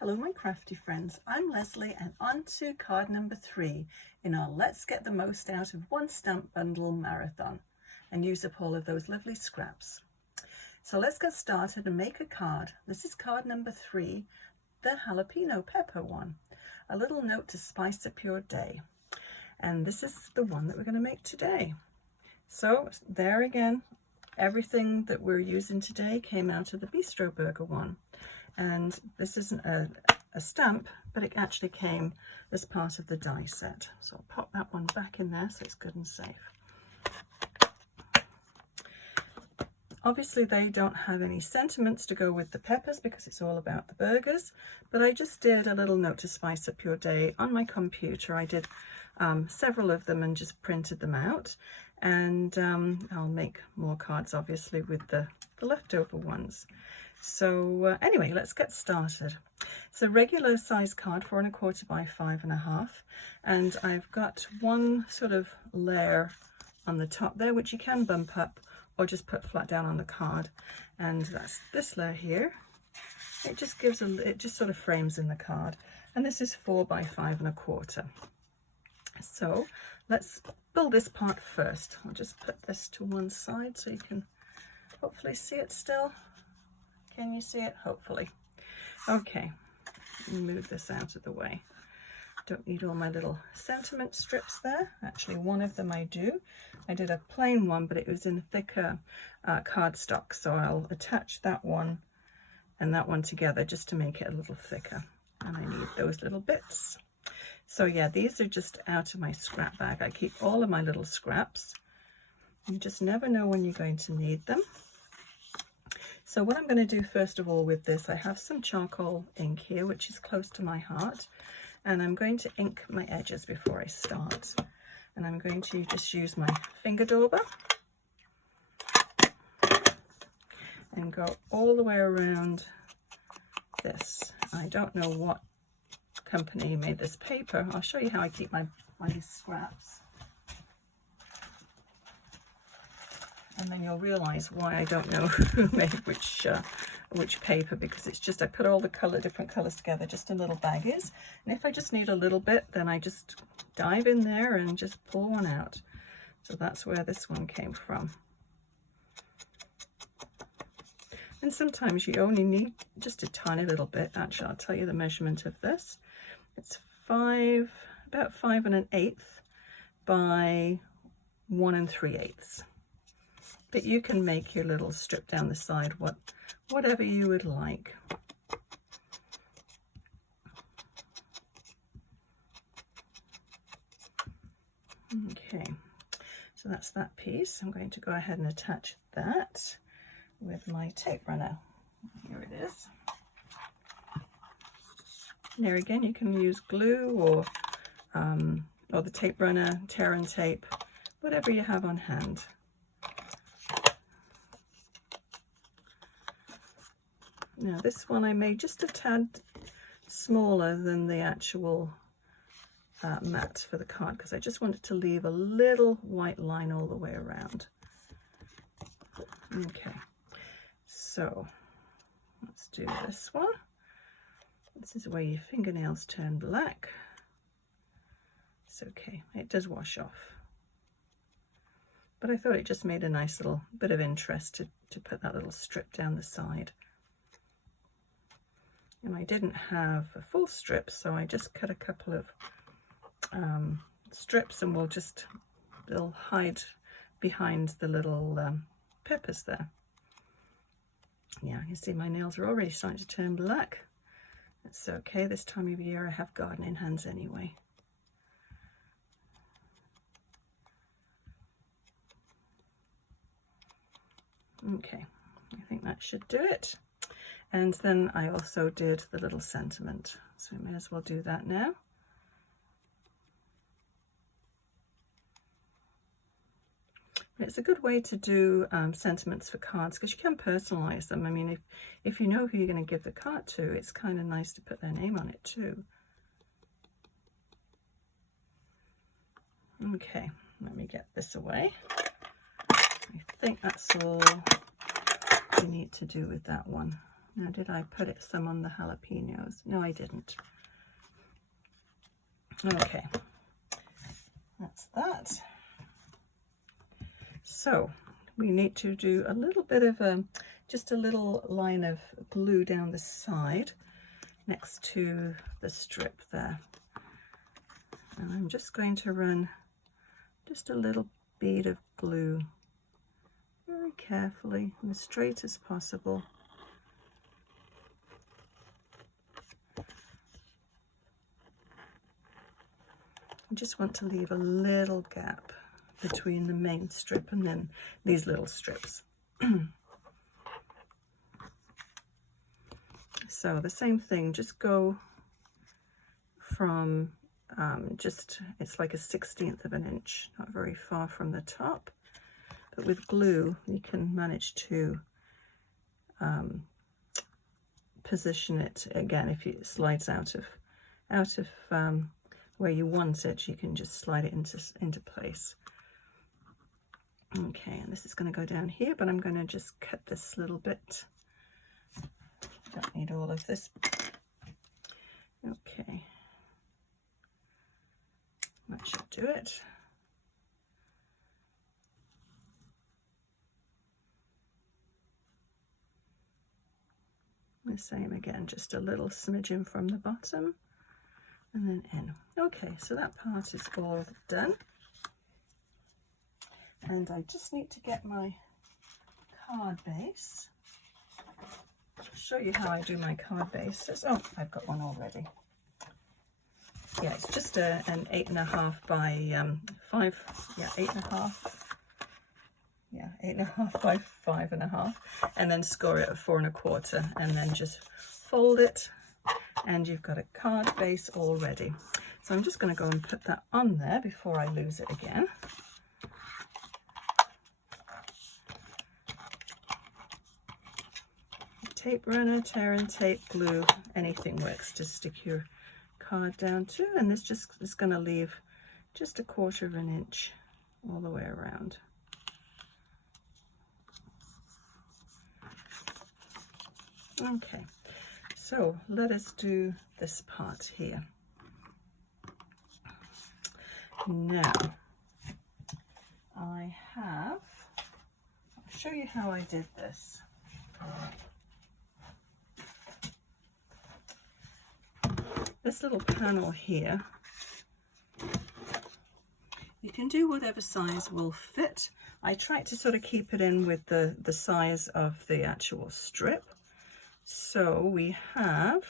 Hello my crafty friends, I'm Leslie and on to card number 3 in our Let's Get the Most Out of One Stamp Bundle marathon and use up all of those lovely scraps. So let's get started and make a card. This is card number 3, the jalapeno pepper one. A little note to spice up your day. And this is the one that we're going to make today. So there again, everything that we're using today came out of the Bistro burger one. And this isn't a stamp, but it actually came as part of the die set. So I'll pop that one back in there so it's good and safe. Obviously they don't have any sentiments to go with the peppers because it's all about the burgers, but I just did a little note to spice up your day on my computer. I did several of them and just printed them out, and I'll make more cards obviously with the leftover ones. So anyway, let's get started. It's a regular size card, 4 1/4 by 5 1/2, and I've got one sort of layer on the top there which you can bump up or just put flat down on the card, and that's this layer here. It just gives it just sort of frames in the card, and this is 4 by 5 1/4. So let's build this part first. I'll just put this to one side so you can hopefully see it still. Can you see it? Hopefully. Okay, move this out of the way. Don't need all my little sentiment strips there. Actually, one of them I do. I did a plain one, but it was in thicker cardstock, so I'll attach that one and that one together just to make it a little thicker. And I need those little bits. So yeah, these are just out of my scrap bag. I keep all of my little scraps. You just never know when you're going to need them. So what I'm going to do first of all with this, I have some charcoal ink here, which is close to my heart, and I'm going to ink my edges before I start. And I'm going to just use my finger dauber and go all the way around this. I don't know what company made this paper. I'll show you how I keep my scraps. And then you'll realize why I don't know who made which paper, because it's just I put all the different colors together just in little baggies, and if I just need a little bit, then I just dive in there and just pull one out. So that's where this one came from. And sometimes you only need just a tiny little bit. Actually, I'll tell you the measurement of this. It's about 5 1/8 by 1 3/8. But you can make your little strip down the side whatever you would like. Okay, so that's that piece. I'm going to go ahead and attach that with my tape runner. Here it is. There again, you can use glue or the tape runner, tear and tape, whatever you have on hand. Now this one I made just a tad smaller than the actual mat for the card, because I just wanted to leave a little white line all the way around. Okay, so let's do this one. This is where your fingernails turn black. It's okay, it does wash off. But I thought it just made a nice little bit of interest to put that little strip down the side. And I didn't have a full strip, so I just cut a couple of strips, and they'll hide behind the little peppers there. Yeah, you see my nails are already starting to turn black. It's okay, this time of year I have gardening hands anyway. Okay, I think that should do it. And then I also did the little sentiment, so I may as well do that now. It's a good way to do sentiments for cards, because you can personalize them. I mean, if you know who you're going to give the card to, it's kind of nice to put their name on it too. Okay, let me get this away. I think that's all we need to do with that one. Now, did I put it some on the jalapenos? No, I didn't. Okay, that's that. So we need to do a little bit of just a little line of glue down the side next to the strip there. And I'm just going to run just a little bead of glue very carefully and as straight as possible. I just want to leave a little gap between the main strip and then these little strips. So the same thing, just go from it's like a 1/16 of an inch, not very far from the top, but with glue you can manage to position it again. If it slides out of where you want it, you can just slide it into place. Okay, and this is going to go down here, but I'm going to just cut this little bit. Don't need all of this. Okay, that should do it. The same again, just a little smidgen from the bottom and then in. Okay, so that part is all done. And I just need to get my card base. I'll show you how I do my card bases. Oh, I've got one already. Yeah, it's just an 8.5 by 5. Yeah, 8.5. Yeah, 8.5 by 5.5, and then score it at 4 1/4, and then just fold it, and you've got a card base all ready. So I'm just going to go and put that on there before I lose it again. Tape runner, tear and tape, glue, anything works to stick your card down to, and this just is going to leave just 1/4 of an inch all the way around. Okay, so let us do this part here. Now, I'll show you how I did this. This little panel here, you can do whatever size will fit. I tried to sort of keep it in with the size of the actual strip. So we have,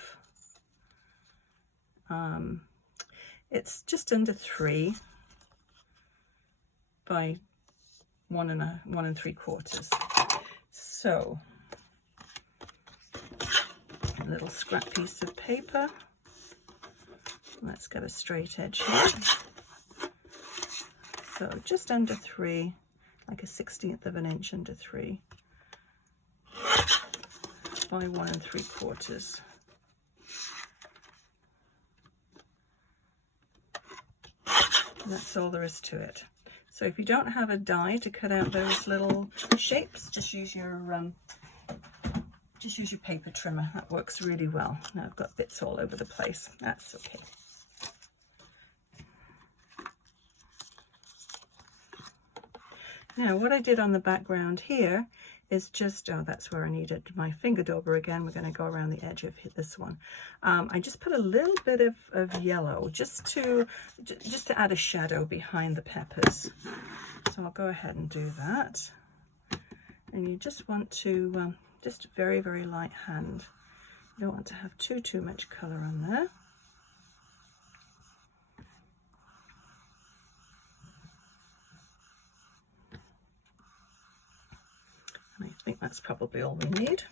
it's just under 3 by 1 3/4. So a little scrap piece of paper. Let's get a straight edge here. So just under 3, like a 1/16 of an inch under 3. By 1 3/4. And that's all there is to it. So if you don't have a die to cut out those little shapes, just use your paper trimmer. That works really well. Now I've got bits all over the place. That's okay. Now what I did on the background here is just, oh, that's where I needed my finger dauber again. We're going to go around the edge of this one. I just put a little bit of yellow just to add a shadow behind the peppers. So I'll go ahead and do that. And you just want to just very, very light hand. You don't want to have too much color on there. I think that's probably all we need.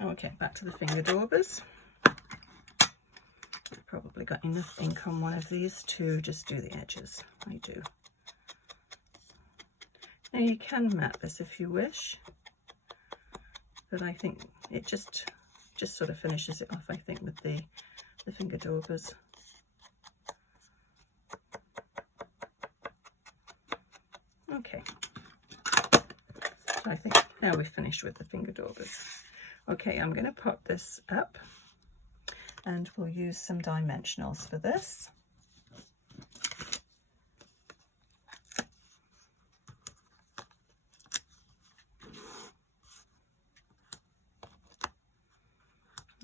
Okay, back to the finger daubers. I've probably got enough ink on one of these to just do the edges. I do. Now you can mat this if you wish, but I think it just sort of finishes it off, I think, with the finger daubers. Okay. I think Now we've finished with the finger daubers. Okay, I'm going to pop this up and we'll use some dimensionals for this.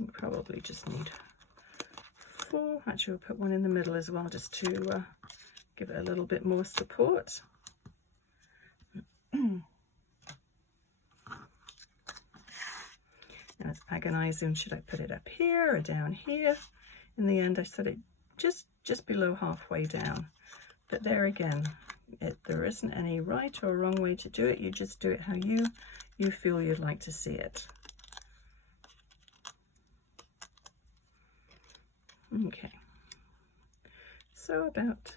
We probably just need 4. Actually, we'll put one in the middle as well, just to give it a little bit more support. I was agonizing, should I put it up here or down here? In the end, I set it just below halfway down. But there again, there isn't any right or wrong way to do it. You just do it how you feel you'd like to see it. Okay, so about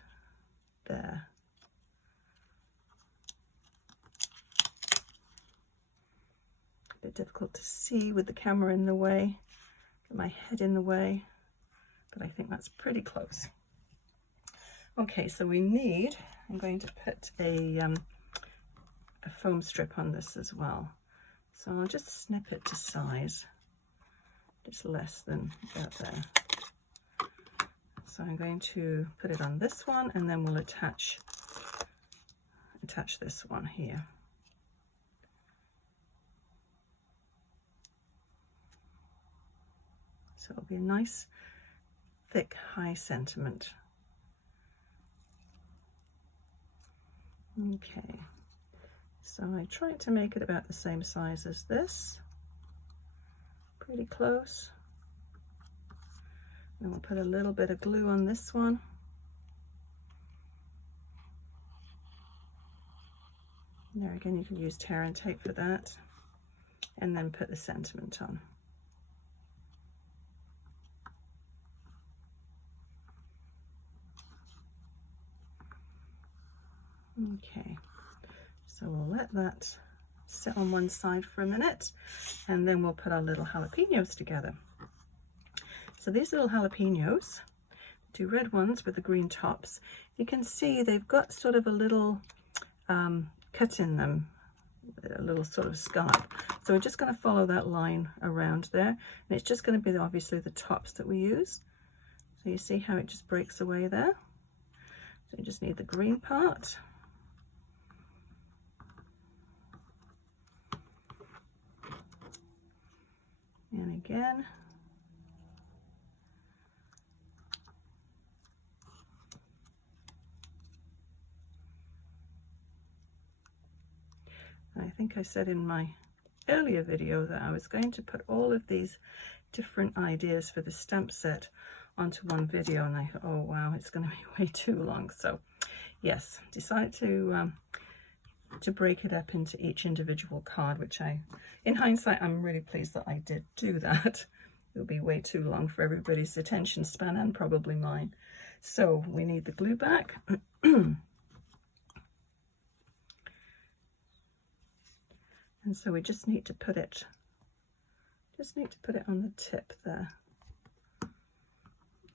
there. A bit difficult to see with the camera in the way, get my head in the way, but I think that's pretty close. Okay, so we need, I'm going to put a foam strip on this as well. So I'll just snip it to size, just less than about there. So I'm going to put it on this one, and then we'll attach this one here. So it'll be a nice, thick, high sentiment. Okay, so I tried to make it about the same size as this, pretty close. And we'll put a little bit of glue on this one. And there again, you can use tear and tape for that. And then put the sentiment on. Okay, so we'll let that sit on one side for a minute, and then we'll put our little jalapenos together. So these little jalapenos, 2 red ones with the green tops, you can see they've got sort of a little cut in them, a little sort of scarp. So we're just going to follow that line around there, and it's just going to be obviously the tops that we use. So you see how it just breaks away there. So you just need the green part. And again. I think I said in my earlier video that I was going to put all of these different ideas for the stamp set onto one video, and I thought, oh wow, it's going to be way too long. So yes, decided to break it up into each individual card, which in hindsight, I'm really pleased that I did do that. It would be way too long for everybody's attention span, and probably mine. So we need the glue back. And so we just need to put it on the tip there,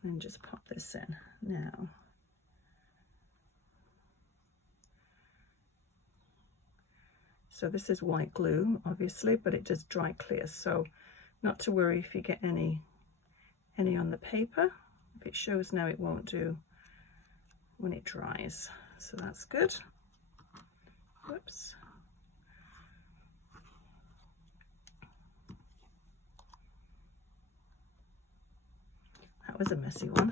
and just pop this in now. So this is white glue, obviously, but it does dry clear, so not to worry if you get any on the paper. If it shows now, it won't do when it dries, so that's good. Whoops. That was a messy one.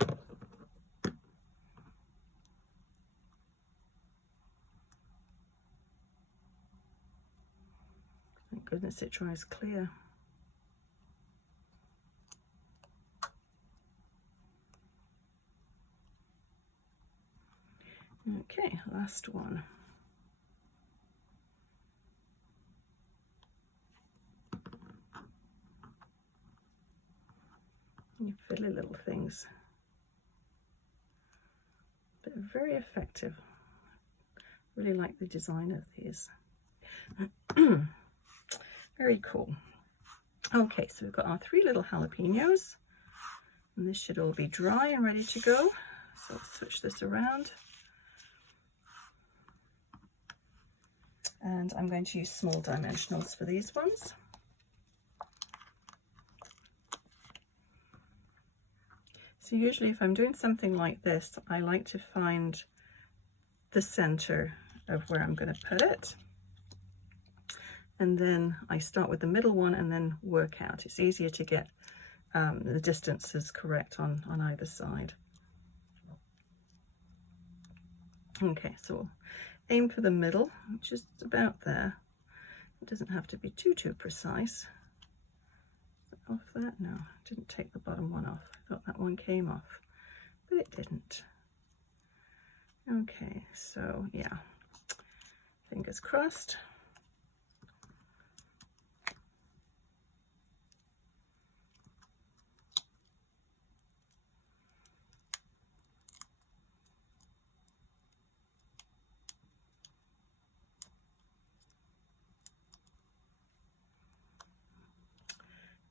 Thank goodness it dries clear. Okay, last one. You fiddly little things, but very effective. Really like the design of these. Very cool. Okay, so we've got our 3 little jalapenos, and this should all be dry and ready to go. So let's switch this around. And I'm going to use small dimensionals for these ones. So usually if I'm doing something like this, I like to find the center of where I'm going to put it. And then I start with the middle one and then work out. It's easier to get the distances correct on either side. Okay, so we'll aim for the middle, which is about there. It doesn't have to be too precise. Off that? No, didn't take the bottom one off. I thought that one came off, but it didn't. Okay, so yeah, fingers crossed.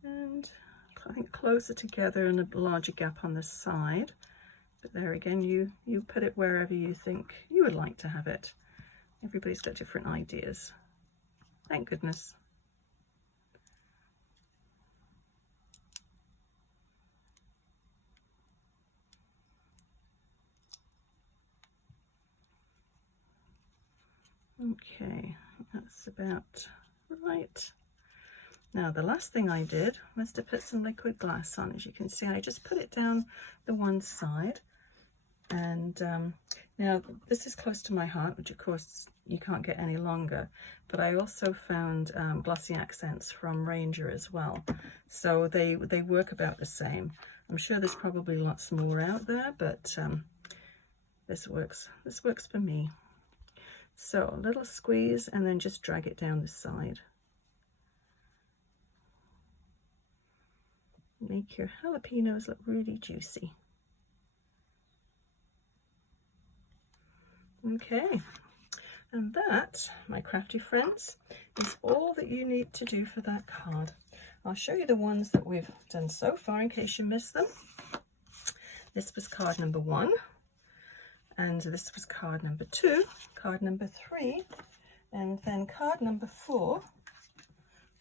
And I think closer together and a larger gap on the side. But there again, you put it wherever you think you would like to have it. Everybody's got different ideas. Thank goodness. Okay, that's about right. Now the last thing I did was to put some liquid glass on. As you can see, I just put it down the one side. And now this is close to my heart, which of course you can't get any longer, but I also found glossy accents from Ranger as well. So they work about the same. I'm sure there's probably lots more out there, but this works for me. So a little squeeze and then just drag it down the side. Make your jalapenos look really juicy. Okay, and that, my crafty friends, is all that you need to do for that card. I'll show you the ones that we've done so far in case you missed them. This was card number 1, and this was card number 2, card number 3, and then card number 4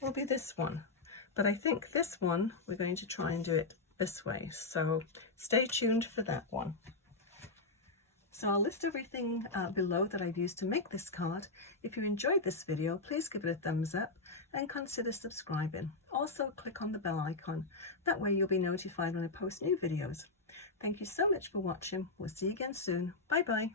will be this one. But I think this one, we're going to try and do it this way, so stay tuned for that one. So I'll list everything below that I've used to make this card. If you enjoyed this video, please give it a thumbs up and consider subscribing. Also click on the bell icon. That way you'll be notified when I post new videos. Thank you so much for watching. We'll see you again soon. Bye bye.